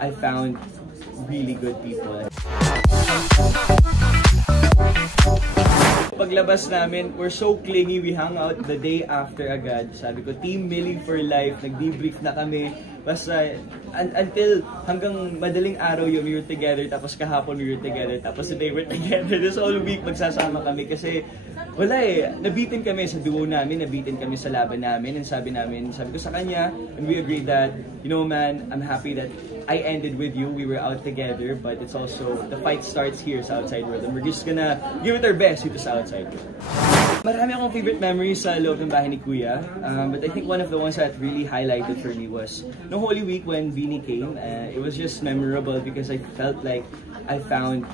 I found really good people. Paglabas namin, we're so clingy, we hung out the day after agad. Sabi ko, Team Millie for life, nag-debrief na kami. Basta, until hanggang madaling araw yun, we were together, tapos kahapon we were together, tapos today we're together. This whole week, magsasama kami kasi wala eh, nabitin kami sa duo namin, nabitin kami sa laban namin, and sabi ko sa kanya, and we agreed that, you know man, I'm happy that I ended with you, we were out together, but it's also, the fight starts here sa outside world, and we're just gonna give it our best dito sa outside world. Marami akong favorite memories sa loob ng bahay ni Kuya, but I think one of the ones that really highlighted for me was no Holy Week when Beanie came. It was just memorable because I felt like I found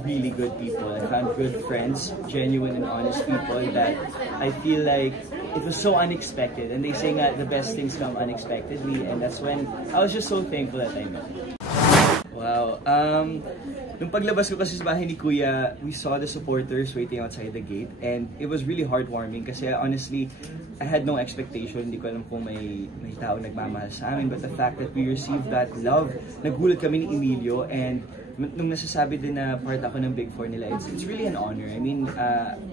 really good people. I found good friends, genuine and honest people that I feel like it was so unexpected. And they say that the best things come unexpectedly, and that's when I was just so thankful that I met them. Wow. Nung paglabas ko kasi sa bahay ni Kuya, we saw the supporters waiting outside the gate, and it was really heartwarming kasi honestly, I had no expectation. Hindi ko alam kung may tao nagmamahal sa amin, but the fact that we received that love, nagulat kami ni Emilio, and nung nasasabi din na part ako ng Big Four nila, it's really an honor. I mean,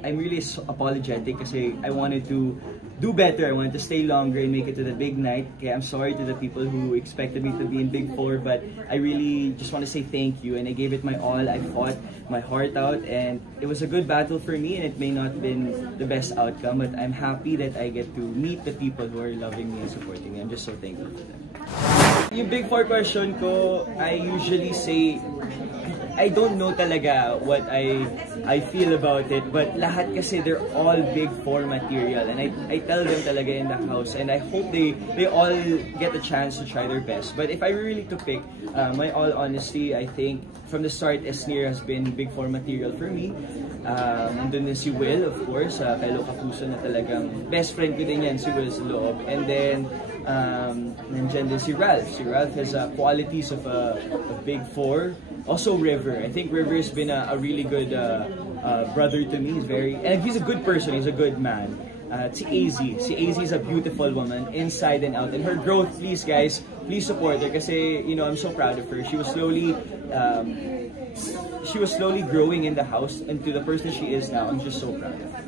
I'm really apologetic kasi I wanted to do better. I wanted to stay longer and make it to the big night. Okay, I'm sorry to the people who expected me to be in Big Four, but I really just want to say thank you, and I gave it my all. I fought my heart out, and it was a good battle for me, and it may not have been the best outcome, but I'm happy that I get to meet the people who are loving me and supporting me. I'm just so thankful for them. Yung Big Four question ko, I usually say, I don't know talaga what I feel about it, but lahat kasi they're all Big Four material, and I tell them talaga in the house, and I hope they all get a chance to try their best. But if I were really to pick, my all honesty, I think from the start, Esnir has been Big Four material for me. Nandun din si Will, of course, fellow Kapuso na talagang best friend ko din yan, si Will sa loob. And then, nandyan din si Ralph. Si Ralph has qualities of a Big Four. Also River. I think River has been a really good brother to me. He's a good person. He's a good man. Si AZ. Si AZ is a beautiful woman, inside and out. And her growth, please guys, please support her. Kasi, you know, I'm so proud of her. She was slowly growing in the house, and to the person she is now, I'm just so proud of her.